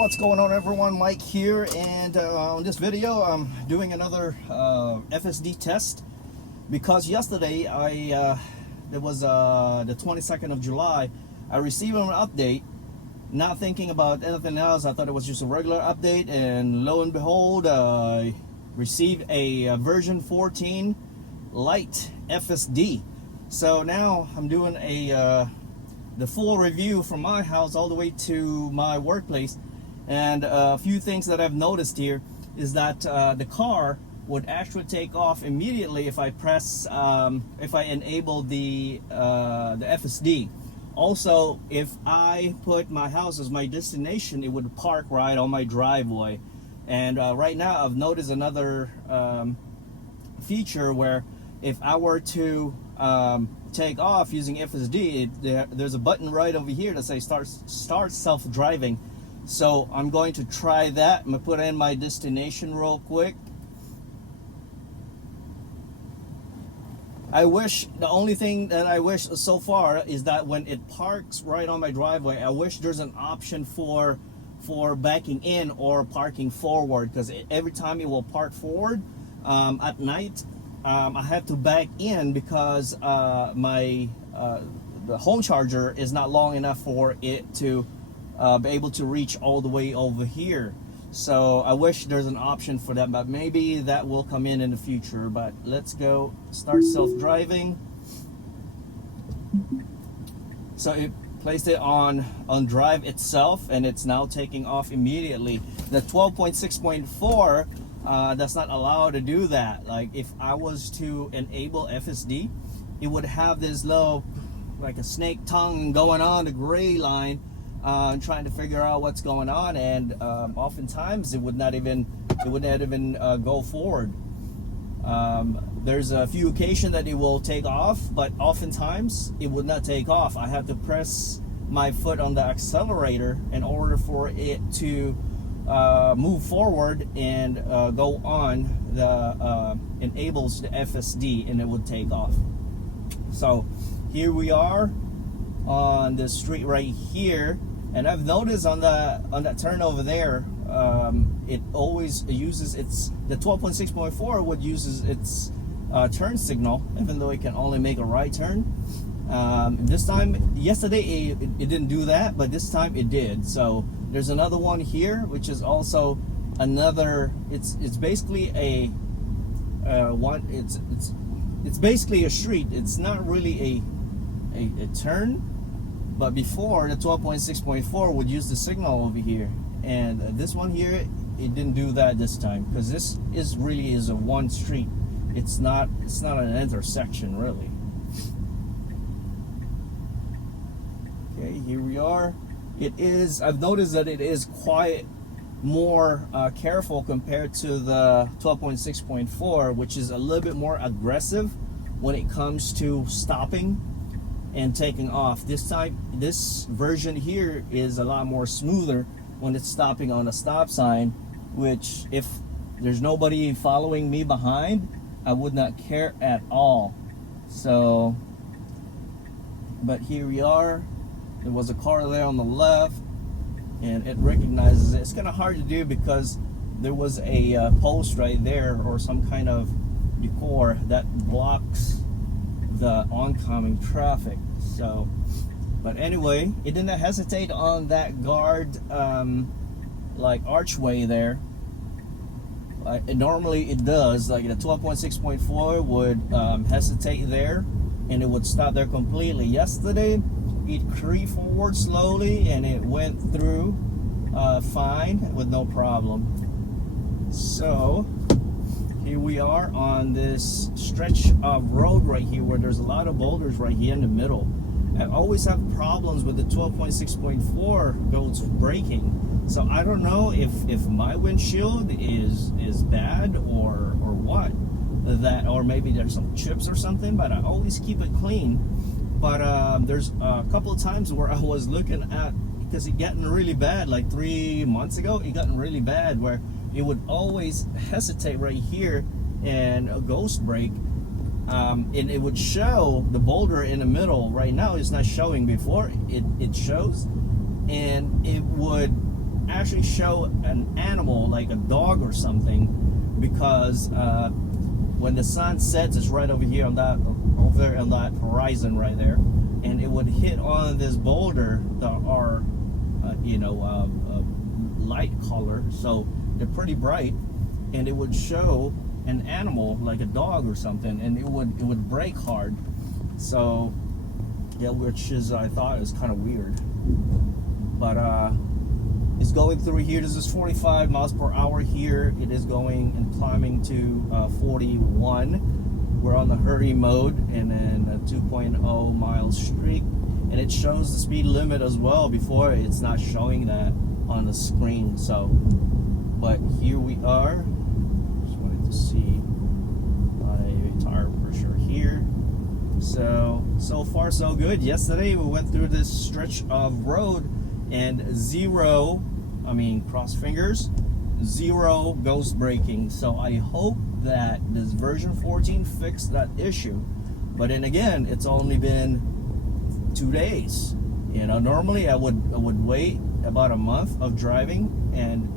What's going on, everyone? Mike here, and on this video I'm doing another FSD test because yesterday it was the 22nd of July. I received an update, not thinking about anything else. I thought it was just a regular update, and lo and behold, I received a version 14 Lite FSD. So now I'm doing the full review from my house all the way to my workplace. And a few things that I've noticed here is that the car would actually take off immediately if I press, if I enable the FSD. Also, if I put my house as my destination, it would park right on my driveway. And right now I've noticed another feature where if I were to take off using FSD, there's a button right over here that says start self-driving. So I'm going to try that. I'm going to put in my destination real quick. The only thing that I wish so far is that when it parks right on my driveway, I wish there's an option for backing in or parking forward, because every time it will park forward at night, I have to back in because the home charger is not long enough for it to be able to reach all the way over here. So I wish there's an option for that, but maybe that will come in the future. But let's go start self-driving. So it placed it on drive itself, and it's now taking off immediately. The 12.6.4 does not allow to do that. Like if I was to enable FSD, it would have this little, like a snake tongue going on the gray line, trying to figure out what's going on, and oftentimes it would not even go forward. There's a few occasions that it will take off, but oftentimes it would not take off. I have to press my foot on the accelerator in order for it to move forward and go on the enables the FSD, and it would take off. So here we are on the street right here, and I've noticed on that turn over there, it always uses the 12.6.4 would uses its turn signal, even though it can only make a right turn. This time, yesterday it didn't do that, but this time it did. So there's another one here, which is also another. It's basically it's basically a street. It's not really a turn. But before, the 12.6.4 would use the signal over here, and this one here, it didn't do that this time, because this really is a one street. It's not an intersection really. Okay, here we are. It is. I've noticed that it is quite more careful compared to the 12.6.4, which is a little bit more aggressive when it comes to stopping and taking off. This version here is a lot more smoother when it's stopping on a stop sign, which if there's nobody following me behind, I would not care at all. So, but here we are. There was a car there on the left, and it recognizes it. It's kind of hard to do because there was a post right there, or some kind of decor that blocks the oncoming traffic. So, but anyway, it didn't hesitate on that guard like archway there. Normally it does. Like the 12.6.4 would hesitate there, and it would stop there completely. Yesterday it creeped forward slowly, and it went through fine with no problem. So here we are on this stretch of road right here where there's a lot of boulders right here in the middle. I always have problems with the 12.6.4 goes braking. So I don't know if my windshield is bad or what, or maybe there's some chips or something, but I always keep it clean. But there's a couple of times where I was looking at, because it gotten really bad, like 3 months ago, it gotten really bad where it would always hesitate right here and a ghost brake, and it would show the boulder in the middle. Right now it's not showing. Before it shows, and it would actually show an animal like a dog or something, because when the sun sets, it's right over here on that, over there on that horizon right there, and it would hit on this boulder that are light color, so they're pretty bright, and it would show an animal like a dog or something, and it would brake hard. So yeah, which is, I thought, is kind of weird. But it's going through here. This is 45 miles per hour here. It is going and climbing to 41. We're on the hurry mode, and then a 2.0 mile streak, and it shows the speed limit as well. Before, it's not showing that on the screen. So, but here we are. Just wanted to see my tire pressure here. So far so good. Yesterday we went through this stretch of road, and cross fingers, zero ghost braking. So I hope that this version 14 fixed that issue. But then again, it's only been 2 days. You know, normally I would wait about a month of driving, and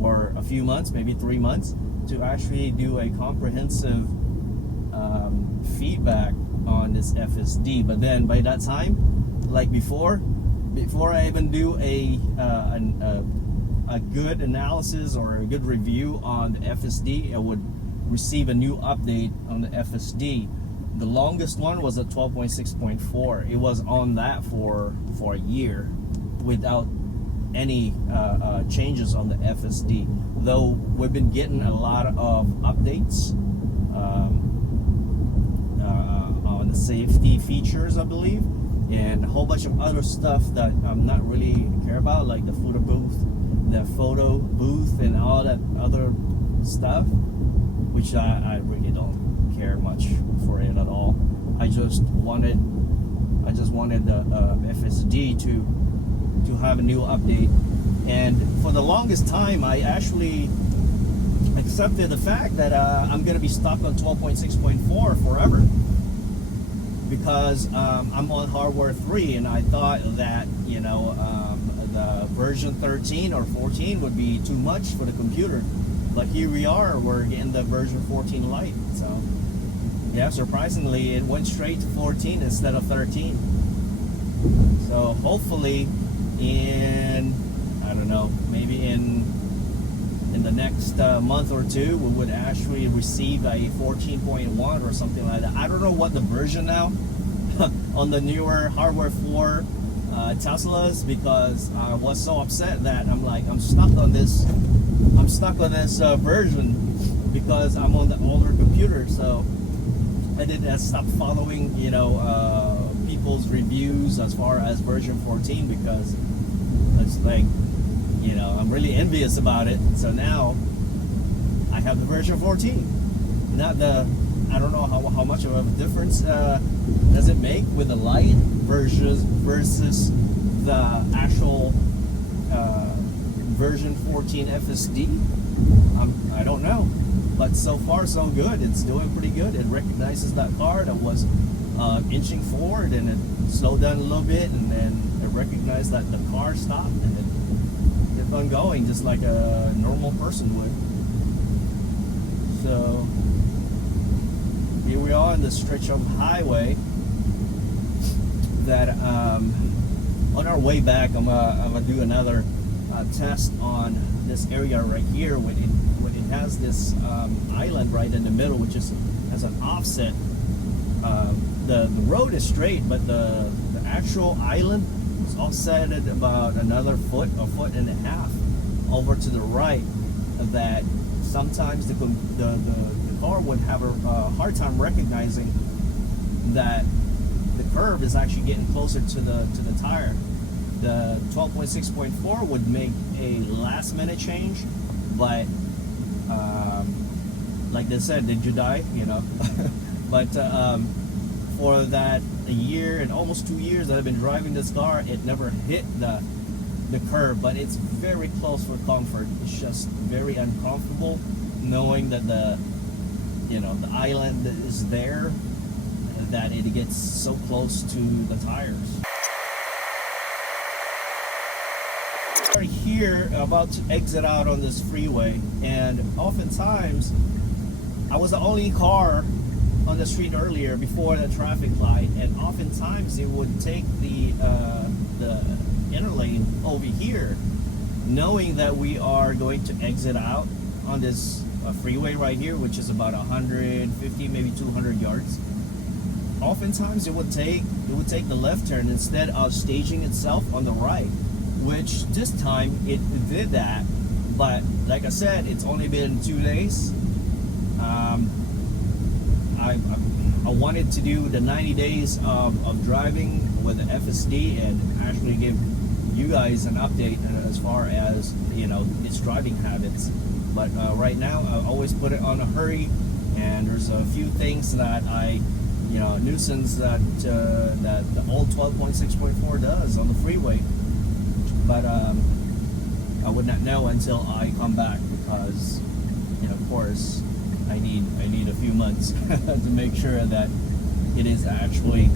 or a few months, maybe 3 months, to actually do a comprehensive feedback on this FSD. But then by that time, like before I even do a good analysis or a good review on the FSD, I would receive a new update on the FSD. The longest one was at 12.6.4. It was on that for a year without any changes on the FSD, though we've been getting a lot of updates on the safety features, I believe, and a whole bunch of other stuff that I'm not really care about, like the photo booth and all that other stuff, which I really don't care much for it at all. I just wanted the FSD to have a new update. And for the longest time, I actually accepted the fact that I'm going to be stuck on 12.6.4 forever, because I'm on hardware 3, and I thought that, you know, the version 13 or 14 would be too much for the computer. But here we are, we're getting the version 14 Lite. So yeah, surprisingly, it went straight to 14 instead of 13. So hopefully in, I don't know, maybe in the next month or two, we would actually receive a 14.1 or something like that. I don't know what the version now on the newer hardware 4 Teslas, because I was so upset that I'm stuck on this version because I'm on the older computer. So I did stop following, you know, people's reviews as far as version 14, because it's like, you know, I'm really envious about it. So now I have the version 14, not the, I don't know how much of a difference does it make with the Lite versus the actual version 14 FSD. I don't know, but so far so good. It's doing pretty good. It recognizes that car that was inching forward, and it slowed down a little bit, and then it recognized that the car stopped, and it kept on going just like a normal person would. So here we are on the stretch of highway that on our way back, I'm gonna do another test on this area right here when it has this island right in the middle, which has an offset. The road is straight, but the actual island is offset at about another a foot and a half over to the right. That sometimes the car would have a hard time recognizing that the curve is actually getting closer to the tire. The 12.6.4 would make a last minute change, but like they said, did you die? You know. But for that a year and almost 2 years that I've been driving this car, it never hit the curve, but it's very close for comfort. It's just very uncomfortable knowing that the island is there, that it gets so close to the tires. Right here here about to exit out on this freeway, and oftentimes I was the only car on the street earlier before the traffic light, and oftentimes it would take the inner lane over here, knowing that we are going to exit out on this freeway right here, which is about 150, maybe 200 yards. Oftentimes it would take the left turn instead of staging itself on the right, which this time it did that. But like I said, it's only been 2 days. I wanted to do the 90 days of driving with the FSD and actually give you guys an update as far as, you know, its driving habits. But right now I always put it on a hurry, and there's a few things that nuisance that the old 12.6.4 does on the freeway. But I would not know until I come back, because, you know, of course, I need a few months to make sure that it is actually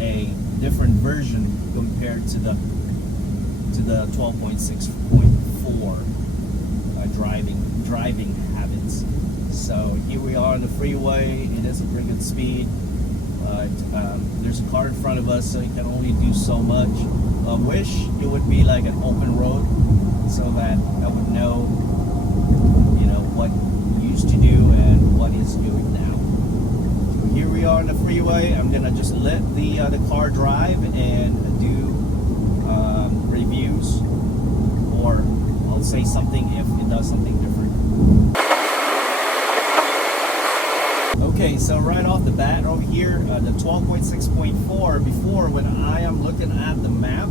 a different version compared to the 12.6.4 driving habits. So here we are on the freeway. It is a pretty good speed, but there's a car in front of us, so you can only do so much. I wish it would be like an open road, so that I would know, you know, what you used to do and what is doing now. So here we are on the freeway. I'm gonna just let the car drive and do reviews, or I'll say something if it does something different. Okay, so right off the bat over here, the 12.6.4, before, when I am looking at the map,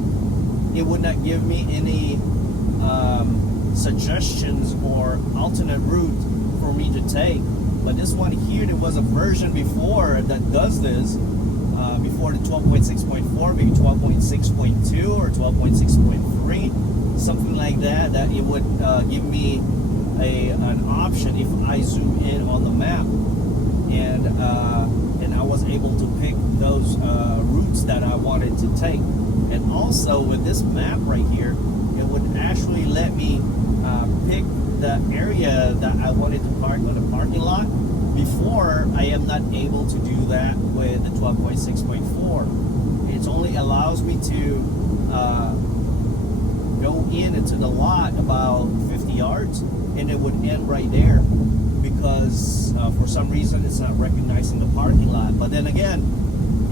it would not give me any suggestions or alternate route for me to take. But this one here, there was a version before that does this, before the 12.6.4, maybe 12.6.2 or 12.6.3, something like that, that it would give me an option if I zoom in on the map, and I was able to pick those routes that I wanted to take. And also with this map right here, it would actually let me pick the area that I wanted to park on the parking lot. Before, I am not able to do that with the 12.6.4. It only allows me to go into the lot about 50 yards, and it would end right there, because for some reason it's not recognizing the parking lot. But then again,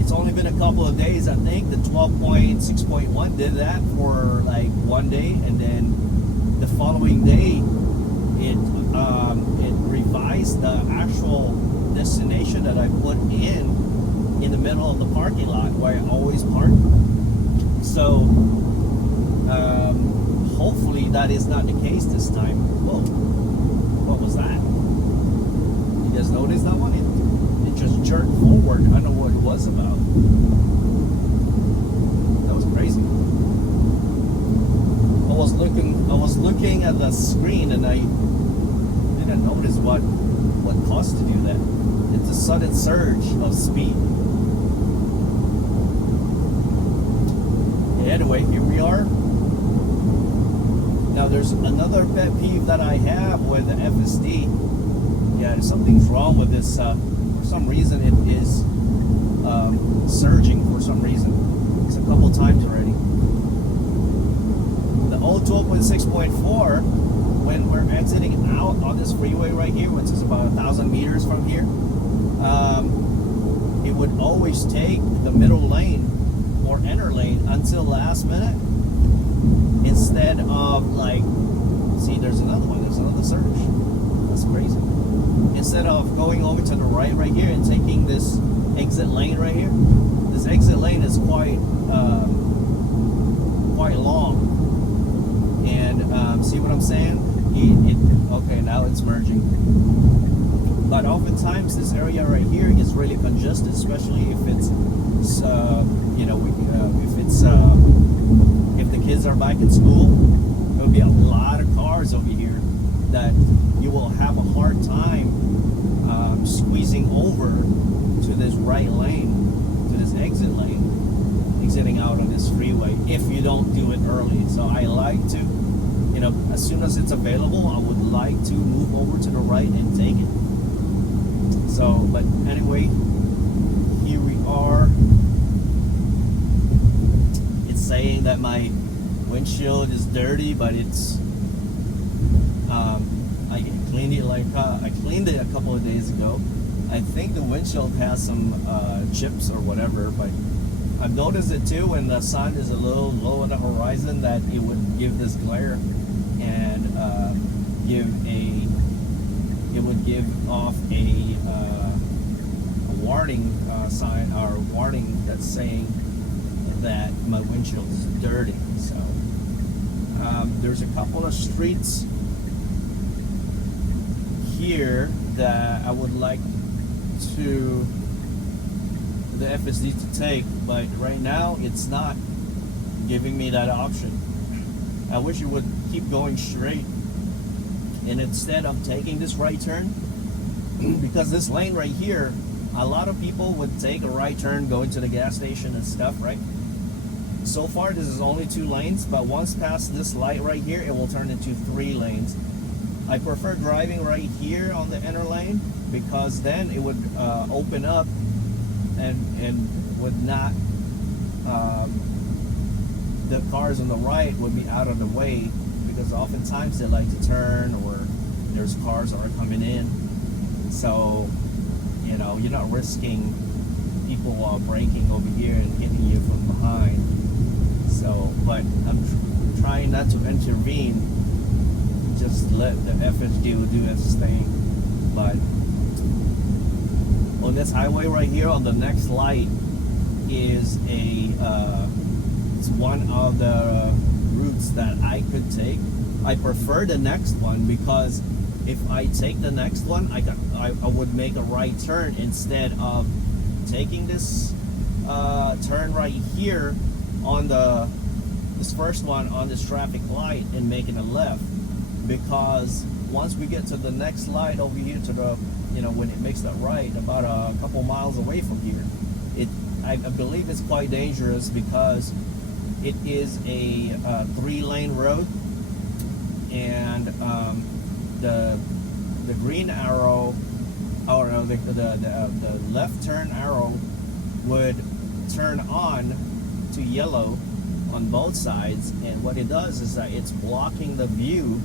it's only been a couple of days. I think the 12.6.1 did that for like 1 day, and then the following day it revised the actual destination that I put in the middle of the parking lot where I always park. So hopefully that is not the case this time. Whoa, what was that? You guys notice that one? It just jerked forward. I don't know what it was about. That was crazy. I was looking at the screen, and I didn't notice what caused to do that. It's a sudden surge of speed. Anyway, here we are. Now there's another pet peeve that I have with the FSD. Yeah, something's wrong with this. For some reason it is surging for some reason. It's a couple times already. The old 12.6.4, when we're exiting out on this freeway right here, which is about 1,000 meters from here, it would always take the middle lane or inner lane until last minute, instead of, like, see, there's another one, there's another surge. That's crazy. Instead of going over to the right here and taking this exit lane right here, this exit lane is quite long, and see what I'm saying? Okay, now it's merging. But oftentimes this area right here is really congested, especially if it's if the kids are back in school. There will be a lot of cars over here that you will have a hard time squeezing over to this right lane, to this exit lane, exiting out on this freeway, if you don't do it early. So I like to you know, as soon as it's available, I would like to move over to the right and take it. So, but anyway, here we are. It's saying that my windshield is dirty, but it's I cleaned it I cleaned it a couple of days ago. I think the windshield has some chips or whatever, but I've noticed it too when the sun is a little low on the horizon, that it would give this glare and it would give off a warning sign or warning that's saying that my windshield is dirty. So there's a couple of streets here that I would like to the FSD to take, but right now it's not giving me that option. I wish it would keep going straight, and instead of taking this right turn, because this lane right here, a lot of people would take a right turn going to the gas station and stuff, right? So far this is only 2 lanes, but once past this light right here, it will turn into 3 lanes. I prefer driving right here on the inner lane, because then it would open up and would not the cars on the right would be out of the way, because oftentimes they like to turn, or there's cars that are coming in, so you know, you're not risking people braking over here and hitting you from behind. So, but I'm trying not to intervene, just let the FSD do its thing. But on this highway right here, on the next light is it's one of the routes that I could take. I prefer the next one, because if I take the next one, I would make a right turn instead of taking this turn right here on this first one on this traffic light and making a left. Because once we get to the next light over here, to the, you know, when it makes that right about a couple miles away from here, I believe it's quite dangerous, because it is a 3-lane road, and the green arrow, or no, the left turn arrow would turn on to yellow on both sides, and what it does is that it's blocking the view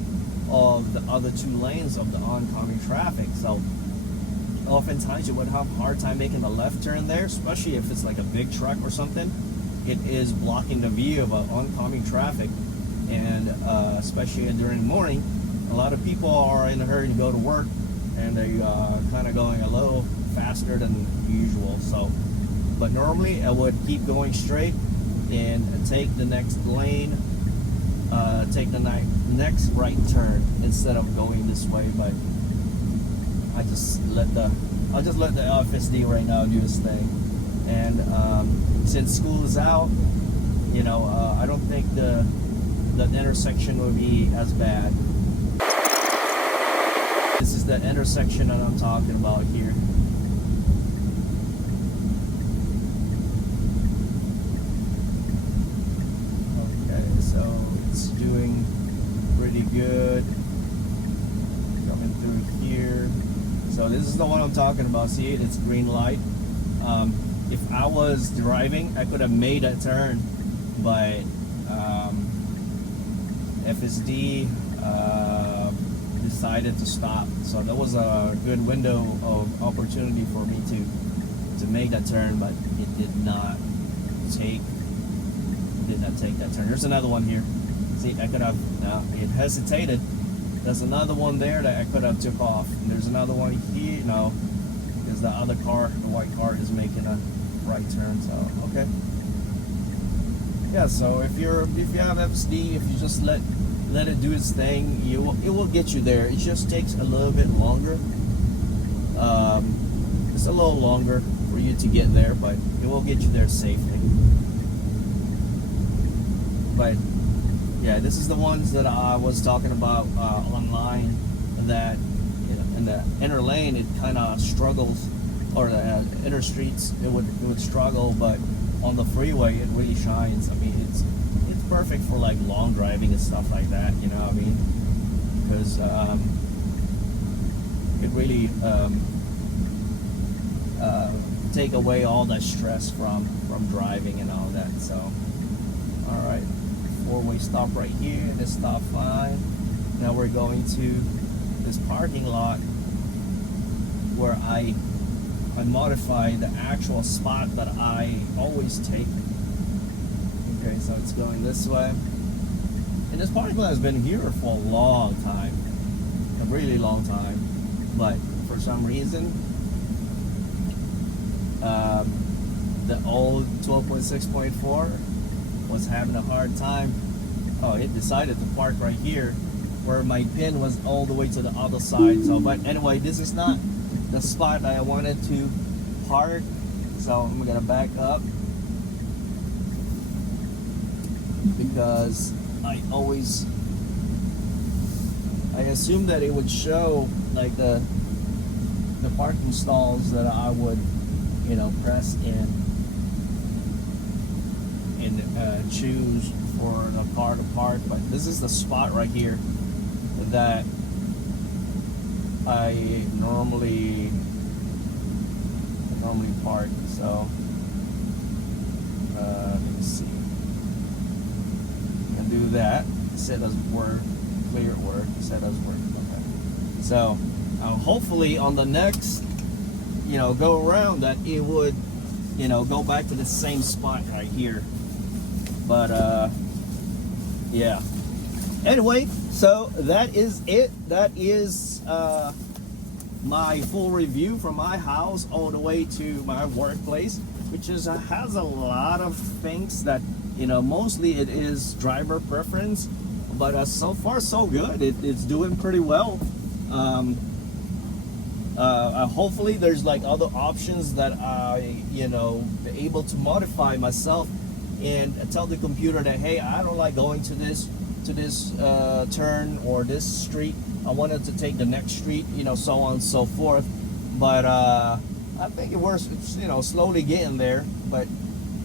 of the other 2 lanes of the oncoming traffic. So oftentimes you would have a hard time making the left turn there, especially if it's like a big truck or something. It is blocking the view of oncoming traffic, and especially during the morning, a lot of people are in a hurry to go to work, and they kind of going a little faster than usual. So, but normally I would keep going straight and take the next lane, take the next right turn instead of going this way. But I'll just let the FSD right now do its thing. And since school is out, you know, I don't think the intersection will be as bad. This is the intersection that I'm talking about here. Okay, so it's doing pretty good. Coming through here. So this is the one I'm talking about. See it? It's green light. If I was driving, I could have made a turn, but FSD decided to stop. So that was a good window of opportunity for me to make that turn, but it did not take that turn. There's another one here. See, I could have, it hesitated. There's another one there that I could have took off. And there's another one here. No, because the other car, the white car, is making a right turn. So okay. Yeah. So if you have FSD, if you just let it do its thing, it will get you there. It just takes a little bit longer. It's a little longer for you to get there, but it will get you there safely. But yeah, this is the ones that I was talking about online, that, you know, in the inner lane it kind of struggles, or the inner streets it would struggle, but on the freeway it really shines. I mean, it's perfect for like long driving and stuff like that, you know what I mean? Because it really take away all that stress from driving and all that. So all right, four-way stop right here, this stop fine. Now we're going to this parking lot where I modify the actual spot that I always take. Okay, so it's going this way. And this parking lot has been here for a long time, a really long time. But for some reason, the old 12.6.4 was having a hard time. Oh, it decided to park right here where my pin was all the way to the other side. So, but anyway, this is not the spot that I wanted to park. So I'm gonna back up because I assumed that it would show like the parking stalls that I would, you know, press in and choose for the car to park. But this is the spot right here that I normally park. So let me see. I can do that. Set as word, clear at work. Set as word. Okay. So hopefully on the next, you know, go around that it would, you know, go back to the same spot right here. But yeah. Anyway, so that is it. That is my full review from my house all the way to my workplace, which is has a lot of things that, you know, mostly it is driver preference, but so far so good. It's doing pretty well. Hopefully there's like other options that I, you know, be able to modify myself and tell the computer that, hey, I don't like going to this turn or this street. I wanted to take the next street, you know, so on and so forth. But I think it's, you know, slowly getting there. But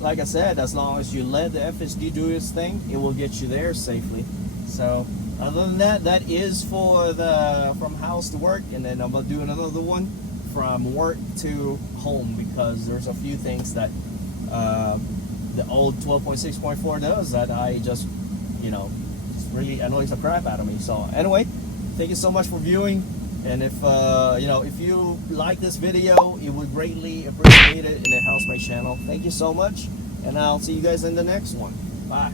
like I said, as long as you let the FSD do its thing, it will get you there safely. So other than that, that is for the from house to work, and then I'm gonna do another one from work to home, because there's a few things that the old 12.6.4 does that I just, you know, really annoys the crap out of me. So anyway, thank you so much for viewing, and if you know, if you like this video, it would greatly appreciate it, and it helps my channel. Thank you so much, and I'll see you guys in the next one. Bye.